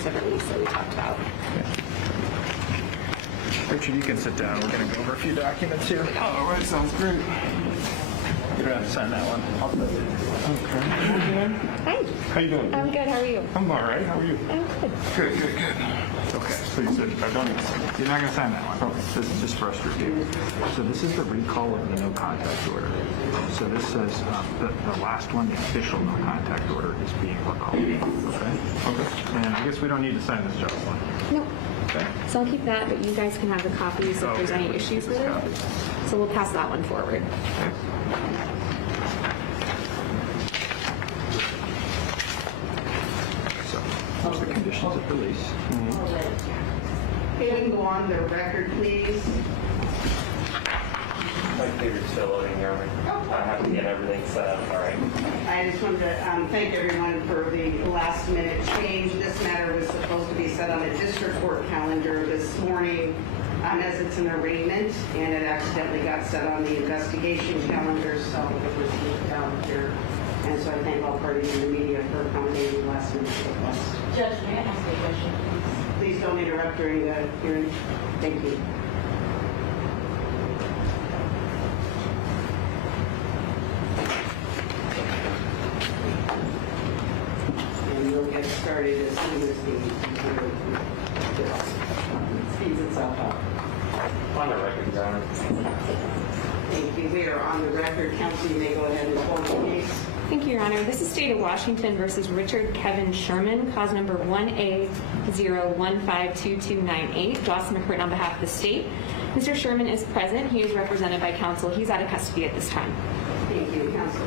conditions of release that we talked about. Richard, you can sit down. We're going to go over a few documents here. All right, sounds great. You don't have to sign that one. Okay. Hi. How you doing? I'm good. How are you? I'm all right. How are you? I'm good. Good, good, good. Okay, so you said I don't need to sign. You're not going to sign that one. Okay. This is just for us to review. So this is the recall of the no contact order. So this says the last one, the official no contact order, is being recalled. Okay? Okay. And I guess we don't need to sign this, Jocelyn. No. Okay? So I'll keep that, but you guys can have the copies if there's Okay. any issues with it. So we'll pass that one forward. Okay. So, here's the conditions of release. Can you go on the record, please? My computer's still loading, Your Honor. I have to get everything set up. All right. I just wanted to thank everyone for the last minute change. This matter was supposed to be set on a district court calendar this morning as it's an arraignment, and it accidentally got set on the investigation calendar, so it was moved down here. And so I thank all parties in the media for accommodating the last minute request. Judge, may I ask a question, please? Please don't interrupt during the hearing. Thank you. And we'll get started as soon as the computer speeds itself up. On the record, Your Honor. Thank you. We are on the record. Counsel, you may go ahead and call the case. Thank you, Your Honor. This is State of Washington versus Richard Kevin Sherman, cause number 1A0152298. Jocelyn McCurtain on behalf of the state. Mr. Sherman is present. He is represented by counsel. He's out of custody at this time. Thank you, Counsel.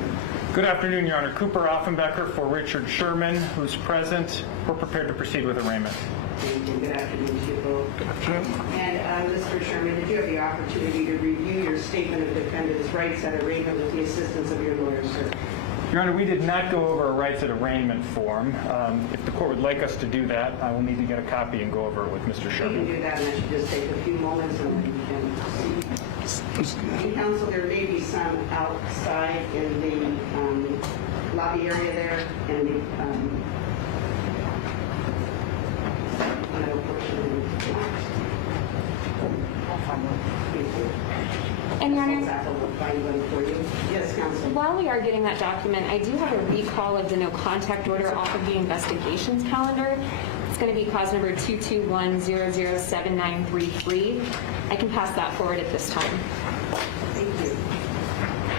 Good afternoon, Your Honor. Cooper Offenbecker for Richard Sherman, who's present. We're prepared to proceed with arraignment. Thank you. Good afternoon to you both. And Mr. Sherman, did you have the opportunity to review your statement of defendant's rights at arraignment with the assistance of your lawyer, sir? Your Honor, we did not go over a rights at arraignment form. If the court would like us to do that, I will need to get a copy and go over it with Mr. You can Sherman. do that, and that should just take a few moments, and then you can proceed. And Counsel, there may be some outside in the lobby area there, and the And Your Honor, will find one for you. Yes, Counsel. while we are getting that document, I do have a recall of the no contact order off of the investigations calendar. It's going to be cause number 221007933. I can pass that forward at this time. Thank you.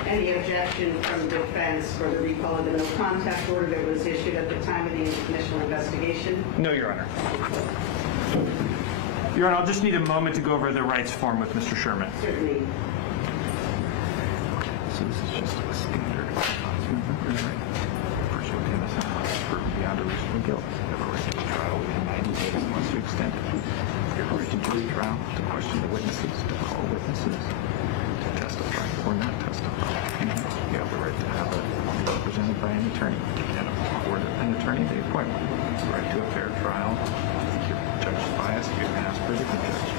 Any objection from defense for the recall of the no contact order that was issued at the time of the initial investigation? No, Your Honor. Your Honor, I'll just need a moment to go over the rights form with Mr. Sherman. Certainly. So this is just a standard pursuant to innocent proven beyond a reasonable guilt. You have a right to trial within 90 days unless you extend it. You have a right to jury trial, to question the witnesses, to call witnesses, to testify or not testify. You have the right to have it represented by an attorney and afford an attorney the appointment. The right to a fair trial. If your judge is biased, you can ask for a different judge.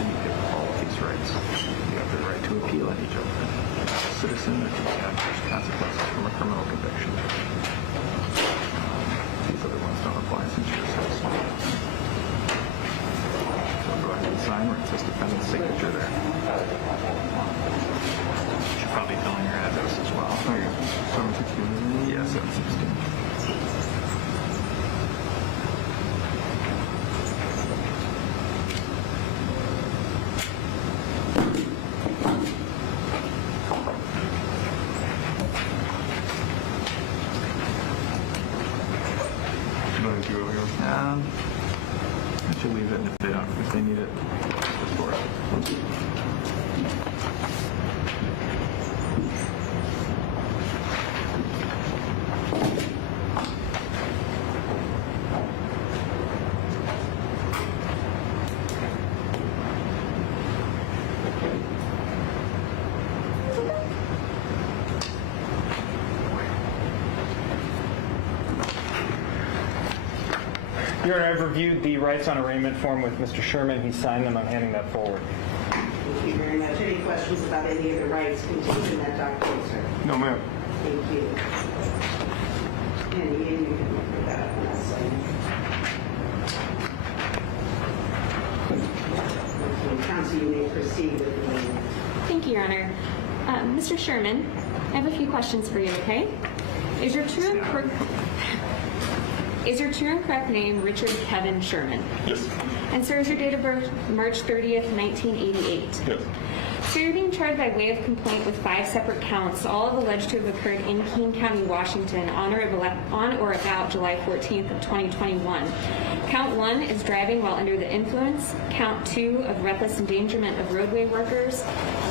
You get all of these rights. You have the right to appeal any judgment. As a citizen, there can be adverse consequences from a criminal conviction. These other ones don't apply since you're a citizen. So go ahead and sign where it says defendant's signature there. You should probably fill in your address as well. Oh, yeah. 716. Yeah, 716. I should leave it if they need it for it. Your Honor, I've reviewed the rights on arraignment form with Mr. Sherman. He signed them. I'm handing that forward. Thank you very much. Any questions about any of the rights contained in that document, sir? No, ma'am. Thank you. And Ian, you can look that up when I sign. Honor. Mr. Sherman, I have a few questions for you, okay? Is your true and correct name Richard Kevin Sherman? Yes. And sir, is your date of birth March 30th, 1988? Yes. So you're being charged by way of complaint with 5 separate counts, all of alleged to have occurred in Keene County, Washington, on or about July 14th of 2021. Count 1 is driving while under the influence. Count 2 of reckless endangerment of roadway workers.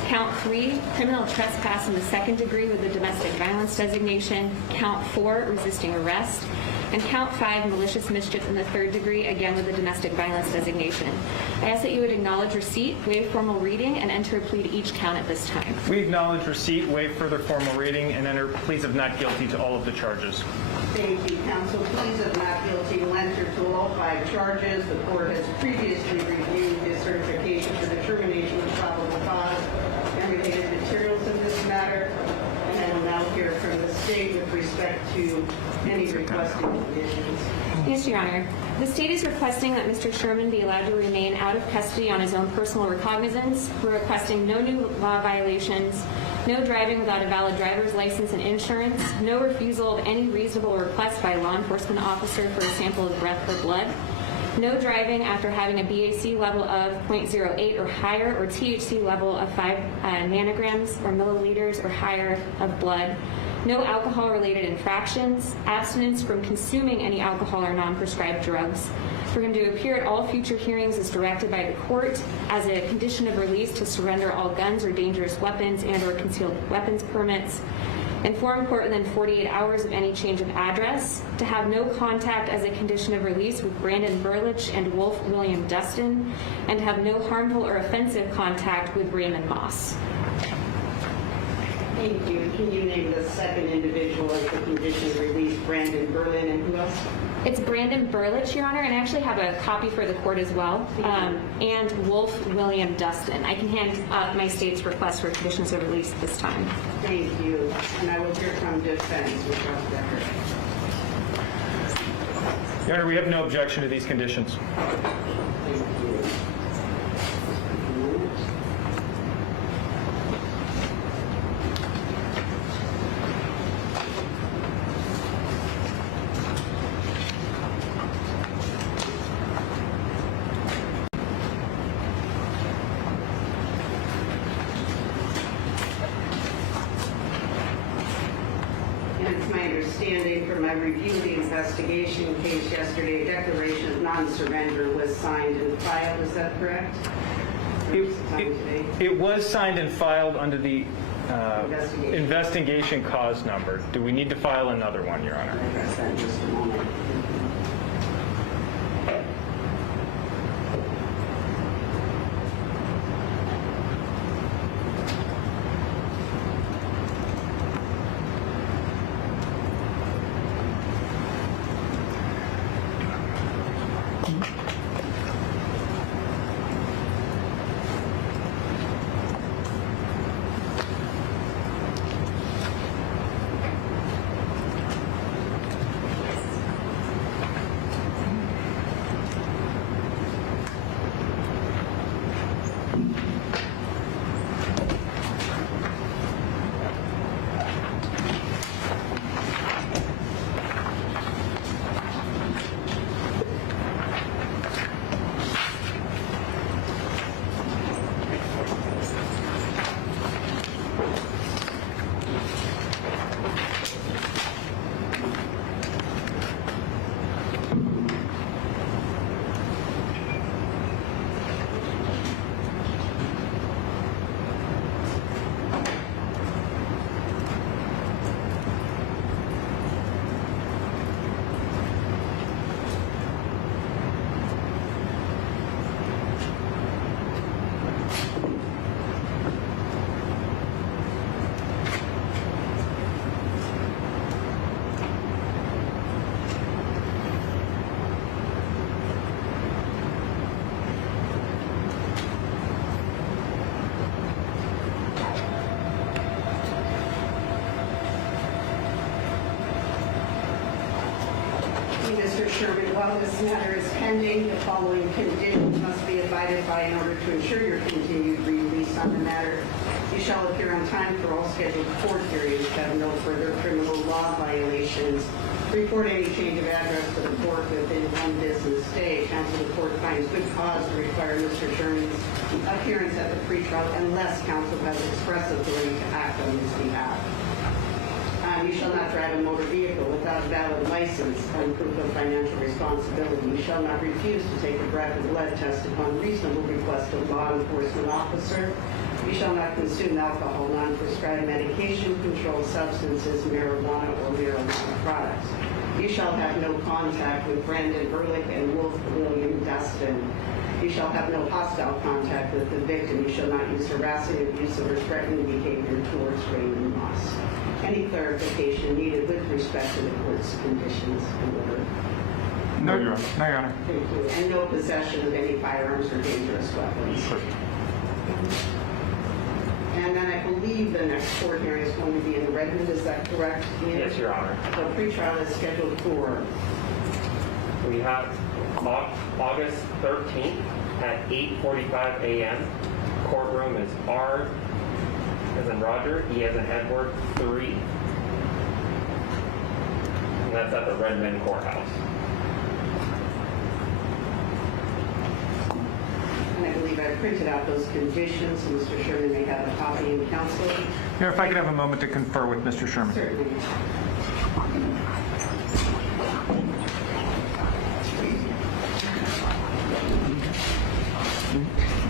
Count 3, criminal trespass in the 2nd degree with a domestic violence designation. Count 4, resisting arrest. And count 5, malicious mischief in the 3rd degree, again with a domestic violence designation. I ask that you would acknowledge receipt, waive formal reading, and enter a plea to each count at this time. We acknowledge receipt, waive further formal reading, and enter pleas of not guilty to all of the charges. Thank you, counsel. Pleas of not guilty will enter to all 5 charges. The court has previously reviewed the certification for determination of probable cause and related materials in this matter. And I will now hear from the state with respect to any requested conditions. Yes, Your Honor. The state is requesting that Mr. Sherman be allowed to remain out of custody on his own personal recognizance. We're requesting no new law violations, no driving without a valid driver's license and insurance, no refusal of any reasonable request by a law enforcement officer for a sample of breath or blood, no driving after having a BAC level of 0.08 or higher, or THC level of 5 nanograms or milliliters or higher of blood, no alcohol-related infractions, abstinence from consuming any alcohol or non-prescribed drugs, for him to appear at all future hearings as directed by the court, as a condition of release to surrender all guns or dangerous weapons and or concealed weapons permits, inform court within 48 hours of any change of address, to have no contact as a condition of release with Brandon Burlich and Wolf William Dustin, and to have no harmful or offensive contact with Raymond Moss. Thank you. Can you name the second individual as the condition of release, Brandon Berlin, and who else? It's Brandon Burlich, Your Honor, and I actually have a copy for the court as well, and Wolf William Dustin. I can hand up my state's request for conditions of release at this time. Thank you. And I will hear from defense, Mr. Becker. Your Honor, we have no objection to these conditions. From my review of the investigation case yesterday, a declaration of non-surrender was signed and filed. Is that correct? It was signed and filed under the investigation cause number. Do we need to file another one, Your Honor? I'll address that in just a moment. Mr. Sherman, while this matter is pending, the following conditions must be abided by in order to ensure your continued release on the matter. You shall appear on time for all scheduled court hearings, have no further criminal law violations. Report any change of address to the court within 1 business day. Counsel, the court finds good cause to require Mr. Sherman's appearance at the pretrial unless counsel has express authority to act on his behalf. You shall not drive a motor vehicle without a valid license and proof of financial responsibility. You shall not refuse to take a rapid blood test upon reasonable request of law enforcement officer. You shall not consume alcohol, non-prescribed medication, controlled substances, marijuana, or marijuana products. You shall have no contact with Brandon Ehrlich and Wolf William Dustin. You shall have no hostile contact with the victim. You shall not use harassing, abusive, or threatening behavior towards Raymond Moss. Any clarification needed with respect to the court's conditions and order? No, Your Honor. No, Your Honor. Thank you. And no possession of any firearms or dangerous weapons. And then I believe the next court hearing is going to be in Redmond. Is that correct, Ian? Yes, Your Honor. The pretrial is scheduled for We have August 13th at 8:45 a.m. Courtroom is R as in Roger, E as in Edward, 3. And that's at the Redmond Courthouse. and I believe I printed out those conditions, so Mr. Sherman may have a copy in counsel. Here, if I could have a moment to confer with Mr. Sherman. Certainly.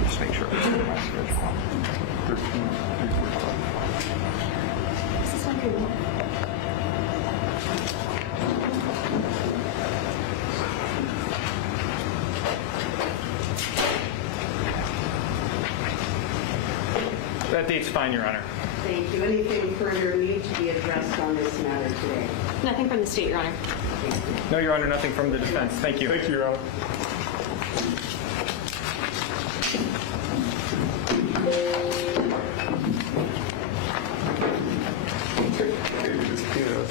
Just make sure. That date's fine, Your Honor. Thank you. Anything further need to be addressed on this matter today? Nothing from the state, Your Honor. No, Your Honor, nothing from the defense. Thank you. Thank you, Your Honor.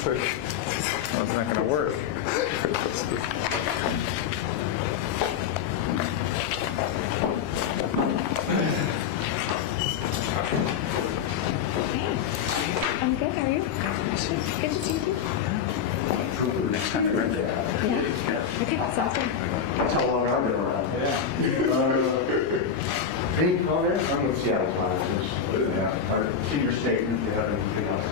Well, it's not going to work. I'm good. How are you? Good to see you. Next time I read that. Yeah. Okay, sounds good. That's how long I've been around. Any comment? I'm with Seattle Times. Yeah. Our senior statement, if you have anything else.